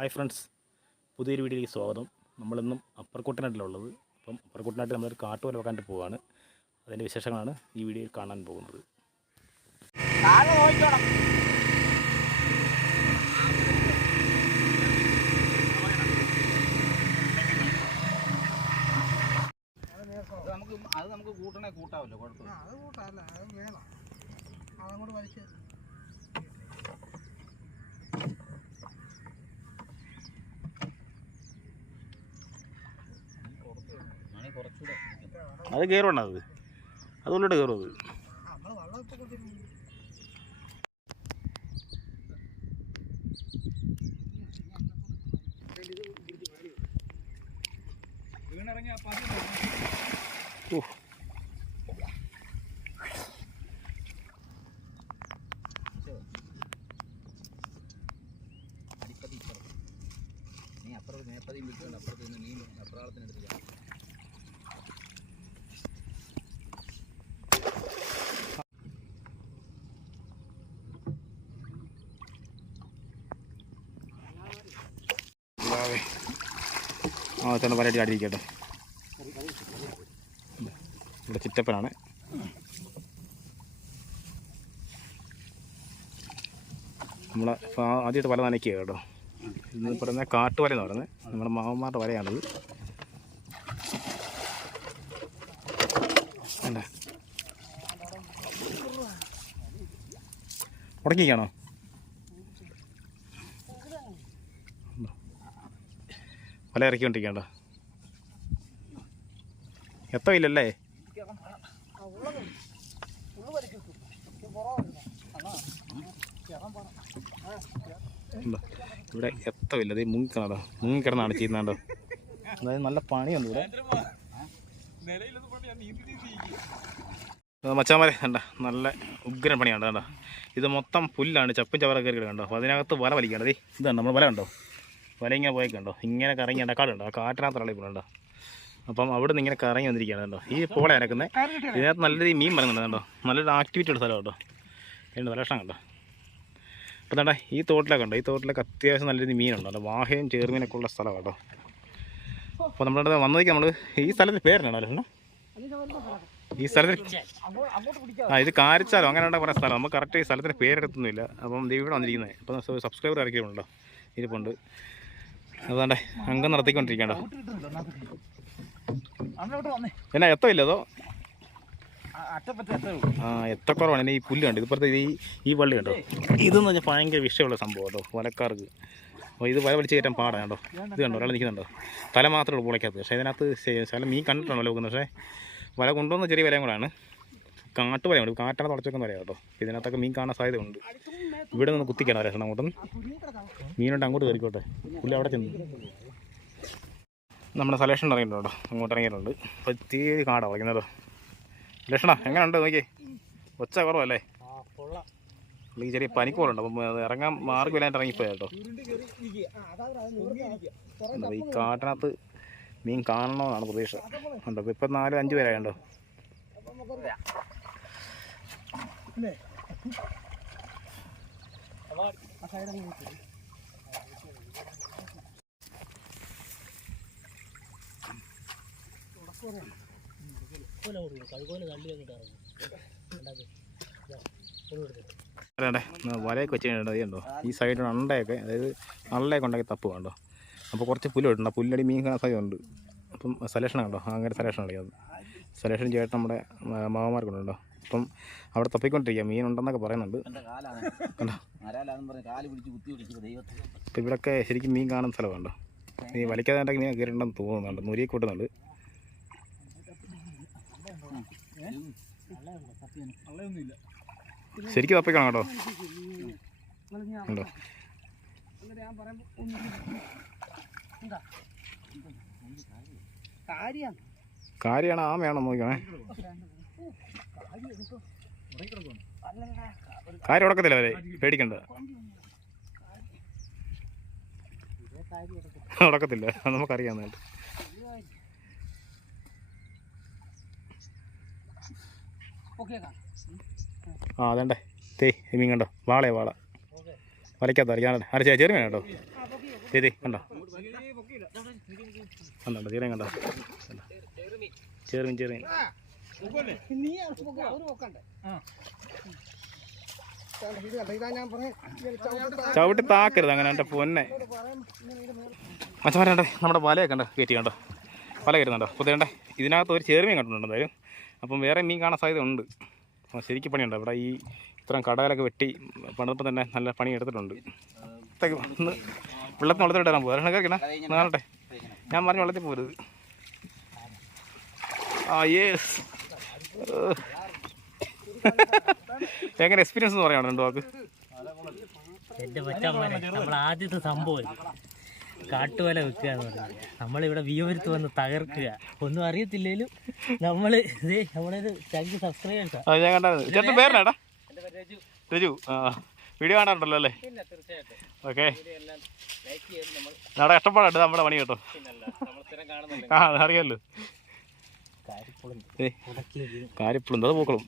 Hi friends പുതിയൊരു വീഡിയോയിലേക്ക് സ്വാഗതം. നമ്മളിന്നും അപ്പർ കുട്ടനാട്ടിലുള്ളത് അപ്പം അപ്പർ കുട്ടനാട്ടിൽ നമ്മളൊരു കാട്ടുവല വെക്കാണ്ട് പോവാണ്. അതിന്റെ വിശേഷങ്ങളാണ് ഈ വീഡിയോയിൽ കാണാൻ പോകുന്നത്. അത് നമുക്ക് അത് നമുക്ക് കൂട്ടണേ കൂട്ടാവല്ലോ കുഴപ്പമില്ല. അത് കൂട്ടല്ല അത് വേണം. അതങ്ങോട്ട് വലിച്ച് അത് കയറുവാണ് അത്. അതുകൊണ്ടിട്ട് കയറും അത്. ഓ അപ്പുറത്ത് മേപ്പതിയും വിളിച്ചുകൊണ്ട് അപ്പുറത്ത് നിന്ന് നീ അപ്രാളത്തിനെടുത്ത് ചാടും ഇതാവേ. ആ ചേട്ടൻ പലയായിട്ട് ചാടിയിരിക്കട്ടെ ഇവിടെ ചിറ്റപ്പനാണ്. നമ്മളെ ആദ്യമായിട്ട് വല നനയ്ക്കുക കേട്ടോ. ഇന്ന് പറയുന്നത് കാട്ടുവല എന്ന് പറയുന്നത്. നമ്മുടെ മാമന്മാരുടെ വലയാണിത്. വേണ്ട ഉടങ്ങിക്കാണോ വല ഇറക്കിക്കൊണ്ടിരിക്കണ്ട എത്തമില്ലല്ലേ ഇല്ലല്ലേ? ഇവിടെ എത്തമില്ല ഇത് മുങ്ങിക്കണോ മുങ്ങിക്കിടന്നാണ് ചെയ്യുന്നുണ്ടോ അതായത് നല്ല പണിയുണ്ട് ഇവിടെ. മച്ചാമാരെ കണ്ട നല്ല ഉഗ്രൻ പണിയാണ് കണ്ടോ? ഇത് മൊത്തം പുല്ലാണ് ചപ്പും ചവറൊക്കെ കണ്ടോ അപ്പോൾ അതിനകത്ത് വല വലിക്കേണ്ടത് ഇതാണ് നമ്മൾ വല കണ്ടോ? വല ഇങ്ങനെ പോയേക്കുണ്ടോ ഇങ്ങനെ കറങ്ങി ഇടക്കാടുണ്ടോ ആ കാറ്റിനകത്ത് ഇളകിപ്പോണ്ടോ അപ്പം അവിടെ നിന്ന് ഇങ്ങനെ കറങ്ങി വന്നിരിക്കുകയാണ് കേട്ടോ ഈ പോളെ അനക്കുന്നത്. ഇതിനകത്ത് നല്ല രീതിയിൽ മീൻ പറയുന്നുണ്ട് കേട്ടോ നല്ലൊരു ആക്ടിവിറ്റി ഉള്ള സ്ഥലം കേട്ടോ രണ്ട് നല്ല ഇഷ്ടം കണ്ടോ? അപ്പം തേണ്ട ഈ തോട്ടിലൊക്കെ ഉണ്ടോ ഈ തോട്ടിലൊക്കെ അത്യാവശ്യം നല്ല രീതിയിൽ മീനുണ്ടോ അല്ല വാഹയും ചേർമീനൊക്കെ ഉള്ള സ്ഥലം കേട്ടോ. അപ്പോൾ നമ്മുടെ വന്നേക്ക് നമ്മൾ ഈ സ്ഥലത്ത് പേരുണ്ടോ അല്ലേ? ഈ സ്ഥലത്തിന് ആ ഇത് കാരിച്ചാലോ? അങ്ങനെ ഉണ്ട കുറേ സ്ഥലം. നമുക്ക് കറക്റ്റ് ഈ സ്ഥലത്തിന് പേരെടുത്തൊന്നുമില്ല. അപ്പം ഇവിടെ വന്നിരിക്കുന്നത്. അപ്പം സബ്സ്ക്രൈബർ ഇറക്കിയിട്ടുണ്ടോ ഇരിപ്പുണ്ട് അതാണ്ടേ അംഗം നടത്തിക്കൊണ്ടിരിക്കണ്ടോ എന്നാ എത്തമില്ല അതോ? ആ എത്തക്കുറവാണ് എന്നെ ഈ പുല്ല് കണ്ടു? ഇതിപ്പുറത്ത് ഈ ഈ വള്ളി കണ്ടോ? ഇതെന്ന് പറഞ്ഞാൽ ഭയങ്കര വിഷയമുള്ള സംഭവം കേട്ടോ വലക്കാർക്ക് അപ്പോൾ ഇത് വല വലിച്ച് കയറ്റാൻ പാടാണ് കേട്ടോ. ഇത് കണ്ടോ ഒരാൾ നിൽക്കുന്നുണ്ടോ? തല മാത്രമേ ഉള്ളൂ പുളയ്ക്കകത്ത് പക്ഷേ ഇതിനകത്ത് സ്ഥലം മീൻ കണ്ടിട്ടുണ്ടോ നോക്കുന്നത് പക്ഷേ വല കൊണ്ടുവന്ന ചെറിയ വിലയും കൂടാണ് കാട്ടുവലയുണ്ട് കാറ്റാണ് തുടച്ചൊക്കെ വലയാണ് കേട്ടോ. ഇതിനകത്തൊക്കെ മീൻ കാണാൻ സാധ്യതയുണ്ട്. ഇവിടെ നിന്ന് കുത്തിക്കണം രക്ഷണം അങ്ങോട്ടും മീനുണ്ട് അങ്ങോട്ട് കയറിക്കോട്ടെ. പുള്ളി അവിടെ ചെന്ന്. നമ്മുടെ സലേഷൻ ഇറങ്ങിയിട്ടുണ്ട് കേട്ടോ. അങ്ങോട്ട് ഇറങ്ങിയിട്ടുണ്ട്. തീരെ കാടാണ് കളിക്കുന്നത് ലക്ഷണ എങ്ങനെയുണ്ട് നോക്കിയേ? ഒച്ച കുറവല്ലേ? അല്ലെങ്കിൽ ചെറിയ പനിക്കോളുണ്ട് അപ്പം ഇറങ്ങാൻ മാർഗമില്ലാണ്ട് വില കേട്ടോ. എന്താ ഈ കാട്ടിനകത്ത് മീൻ കാണണമെന്നാണ് പ്രതീക്ഷ. ഉണ്ടോ ഇപ്പം നാല് അഞ്ച് പേരായുണ്ടോ അതെ വലയൊക്കെ വെച്ച് കഴിഞ്ഞിട്ടുണ്ടോ ഈ സൈഡിൽ അണ്ടയൊക്കെ അതായത് അള്ളയൊക്കെ ഉണ്ടാക്കി തപ്പ് കണ്ടോ? അപ്പോൾ കുറച്ച് പുല്ല് ഇട്ടുണ്ട് പുല്ലടി മീൻ കാണാൻ സാധ്യതയുണ്ട്. അപ്പം സെലക്ഷൻ കണ്ടോ? അങ്ങനെ സെലക്ഷൻ കളിക്കുന്നത്. സെലക്ഷൻ ചെയ്തിട്ട് നമ്മുടെ മാമാർക്കുണ്ടോ അപ്പം അവിടെ തപ്പിക്കൊണ്ടിരിക്കുക മീനുണ്ടെന്നൊക്കെ പറയുന്നുണ്ട് കണ്ടോ ഇവിടെയൊക്കെ ശരിക്കും മീൻ കാണുന്ന സ്ഥലമുണ്ടോ ഈ വലിക്കാതെ മീൻ കയറിണ്ടെന്ന് തോന്നുന്നുണ്ട് നുരിയെ കൂട്ടുന്നുണ്ട് ശരിക്കും തപ്പിക്കണം കേട്ടോ ഉണ്ടോ കാര്യം കാര്യമാണ് ആമയാണോ നോക്കണേ കാര്യം ഉടക്കത്തില്ല അവരെ. പേടിക്കണ്ട. ഉടക്കത്തില്ല. അത് നമുക്കറിയാവുന്നതായിട്ട് ആ അതണ്ടേ. തേ മീൻ കണ്ടോ. വാളേ വാള. വലയ്ക്കാത്ത അറിയാതെ അര ചെറുമീൻ കേട്ടോ തേ കണ്ടോ? കണ്ടോ? തീരെ കണ്ടോ? കണ്ടോ? ചെറുമീൻ ചെറുമീൻ നീ ഒരു പൊക്കണ്ടേ കണ്ട? ചവിട്ടി താക്കരുത് അങ്ങനെ എന്റെ പൊന്നെ. മച്ചമാരണ്ടേ നമ്മുടെ വലയൊക്കെ ഉണ്ടോ കയറ്റി കണ്ടോ? വല കയറ്റുന്നുണ്ടോ പുതിയണ്ടേ ഇതിനകത്ത് ഒരു ചെറുമീൻ കണ്ടിട്ടുണ്ട് എന്തായാലും. അപ്പം വേറെ മീൻ കാണാൻ സാധ്യത ഉണ്ട് അപ്പോൾ ശരിക്കും പണിയുണ്ട്. ഇവിടെ ഈ ഇത്രയും കടകളൊക്കെ വെട്ടി പണിതപ്പോൾ തന്നെ നല്ല പണി എടുത്തിട്ടുണ്ട്. ഒന്ന് വെള്ളത്തിന് വെള്ളത്തിൽ ഇടാൻ പോകും കേൾക്കണേ? കാണട്ടെ? ഞാൻ പറഞ്ഞു വെള്ളത്തിൽ പോരുത്. ആ യേസ് എങ്ങനെ എക്സ്പീരിയൻസ് എന്ന് പറയാണ് രണ്ടു വാക്ക്? എന്റെ മച്ചമ്മനെ നമ്മൾ ആദ്യത്തെ സംഭവം കാട്ടുവല വെക്കുക എന്ന് പറഞ്ഞാൽ നമ്മളിവിടെ വിയോരുത്ത് വന്ന് തകർക്കുക. ഒന്നും അറിയത്തില്ലേലും നമ്മൾ ഇതേ നമ്മളൊരു ചങ്ക് സബ്സ്ക്രൈബേഴ്സാ ആ. ഞാൻ കണ്ടായിരുന്നു. ചേട്ടൻ പേരനാടാ രജു. ആ വീഡിയോ കാണാറുണ്ടല്ലോ അല്ലേ? ഓക്കെ. എല്ലാം ലൈക്ക് ചെയ്ത് നമ്മൾ നമ്മുടെ കഷ്ടപ്പാടുണ്ട് നമ്മുടെ പണി കേട്ടോ. നമ്മൾ ആ അതറിയാമല്ലോ കാര്യപ്പിളും അത് പൂക്കളും.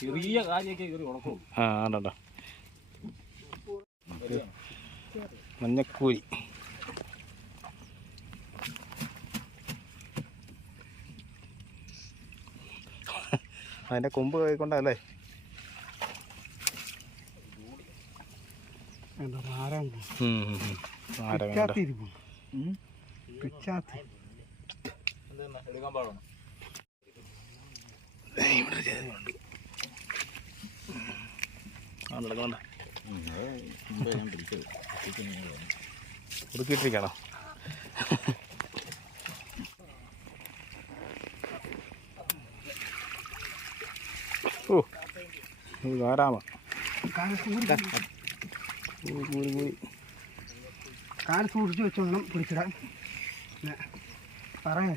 ചെറിയ കാര്യമൊക്കെ ഉണക്കും. ആ ആണ്ടോ മഞ്ഞക്കൂരി. അതിന്റെ കൊമ്പ് കൊണ്ടല്ലേ ആരാണ് ആരാ പിച്ചാത്തിരിപ്പു പിച്ചാത്തി എടുക്കാൻ പാടാണ് ഇവിടെ ചേരുന്നുണ്ട് ആ നടക്കണ്ട ഞാൻ പിടിച്ചത് ഒതുക്കിയിട്ടിരിക്കണോ ഓ ധാരാമ കാൽ സൂക്ഷിച്ച് വെച്ചോണം പിടിച്ചിടാൻ. പിന്നെ പറയാം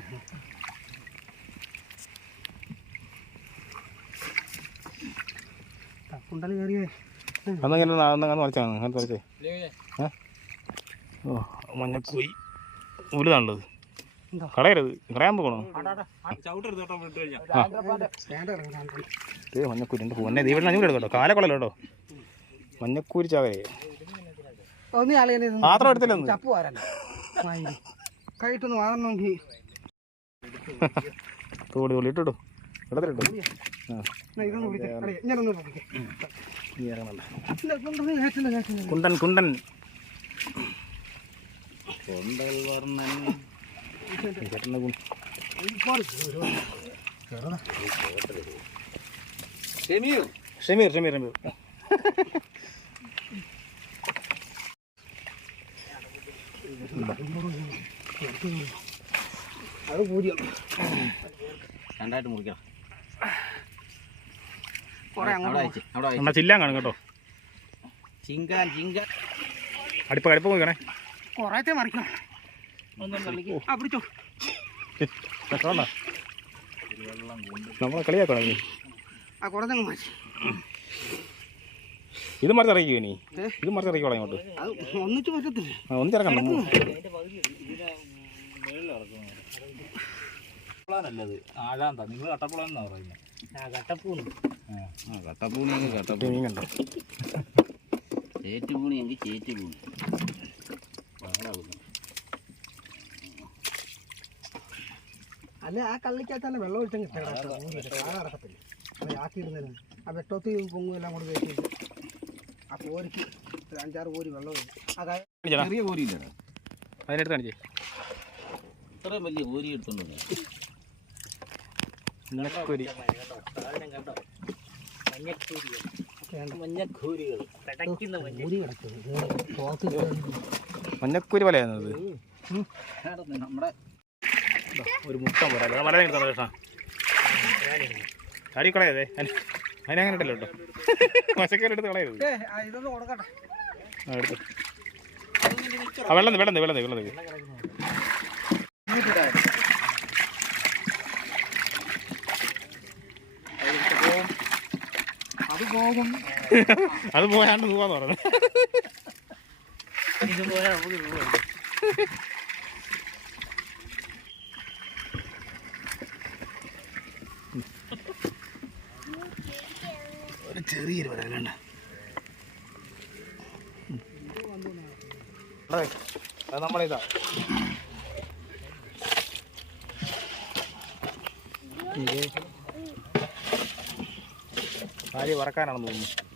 തപ്പുണ്ടൽ കയറിയേ. അന്നെങ്ങനെ അന്നങ്ങനെ വരച്ചാണ് അങ്ങനെ വരച്ചേ ഏ? ഓ ഉലുതാണുള്ളത് പോകണോ? ഇത് മഞ്ഞക്കൂരി ഉണ്ട് പൂന്നെ ദൈവം അഞ്ഞൂറ് എടുക്കട്ടോ കാലക്കൊള്ളല്ലോ കേട്ടോ. മഞ്ഞക്കൂരി ചാകരേ മാത്രം എടുത്തില്ല കൈയിട്ടൊന്ന് വാറണമെങ്കിൽ തോടി തോളി ഇട്ടോ കയറ്റുന്നു കുണ്ടൻ കുണ്ടൻ. കൊണ്ടൽ വർണൻ. ചേട്ടന്റെ ഷെമിയോ ഷമീർ. ഷമീർ ഷമീർ അത് പൂജ്യം രണ്ടായിട്ട് മുറിക്കണം നമ്മുടെ ചില്ലാൻ കാണും കേട്ടോ. ചിങ്കാൻ ചിങ്കാൻ. അടുപ്പ അടുപ്പ് നോക്കണേ നമ്മളെ കളിയാക്കണം നീ ഇത് മറിച്ചിറക്കിയോ നീ? ഇത് മറിച്ചിറക്കിക്കോളാം ഇങ്ങോട്ട്. അത് ഒന്നിച്ച് പറ്റത്തില്ല. ആ ഒന്നിറക്കണം നമ്മൾ നല്ലത് ആഴാന്താ? നിങ്ങൾ കട്ടപ്പുളന്നാ പറയുന്നത് ആ കട്ടപ്പൂന്ന് ആ. കട്ടപ്പൂണിയെങ്കിൽ കട്ടപ്പൂണി കണ്ടോ ചേറ്റുപൂണിയെങ്കിൽ ചേറ്റുപൂണി അല്ലെ ആ കള്ളിക്കകത്ത് തന്നെ വെള്ളം ഒഴിച്ചും കിട്ടണം നടക്കത്തില്ല. അത് ആക്കിയിടുന്നതിന്. ആ വെട്ടോത്തി പൊങ്ങും എല്ലാം കൂടി കയറ്റി ആ കോരിക്ക് ഒരു അഞ്ചാറ് കോരി വെള്ളം ചെറിയ കോരിയില്ലടാ അതിനടുത്ത് കാണിച്ചേ. ഇത്രയും വലിയ കോരി എടുത്തോണ്ട് തോത്ത് മഞ്ഞക്കൂരി പോലെയാണത് നമ്മുടെ ഒരു മുട്ട പോലെ. വളരെ എടുത്തോ കൃഷ്ണ ചാടി കളയതേ അതിനങ്ങനെ ഇട്ടല്ലോ കേട്ടോ. മശക്കേരി എടുത്ത് കളയരുത്. എടുത്ത്. ആ വെള്ളം വെള്ളം വെള്ളം വെള്ളം അത് പോകും അത് പോയാണ്ട് പോവാന്ന് പറഞ്ഞു നമുക്ക് പോവാം. ഒരു ചെറിയൊരു വല വേണ്ട അതെ അത് നമ്മളിതാ ഭാര്യ വറക്കാനാണെന്ന് തോന്നുന്നു.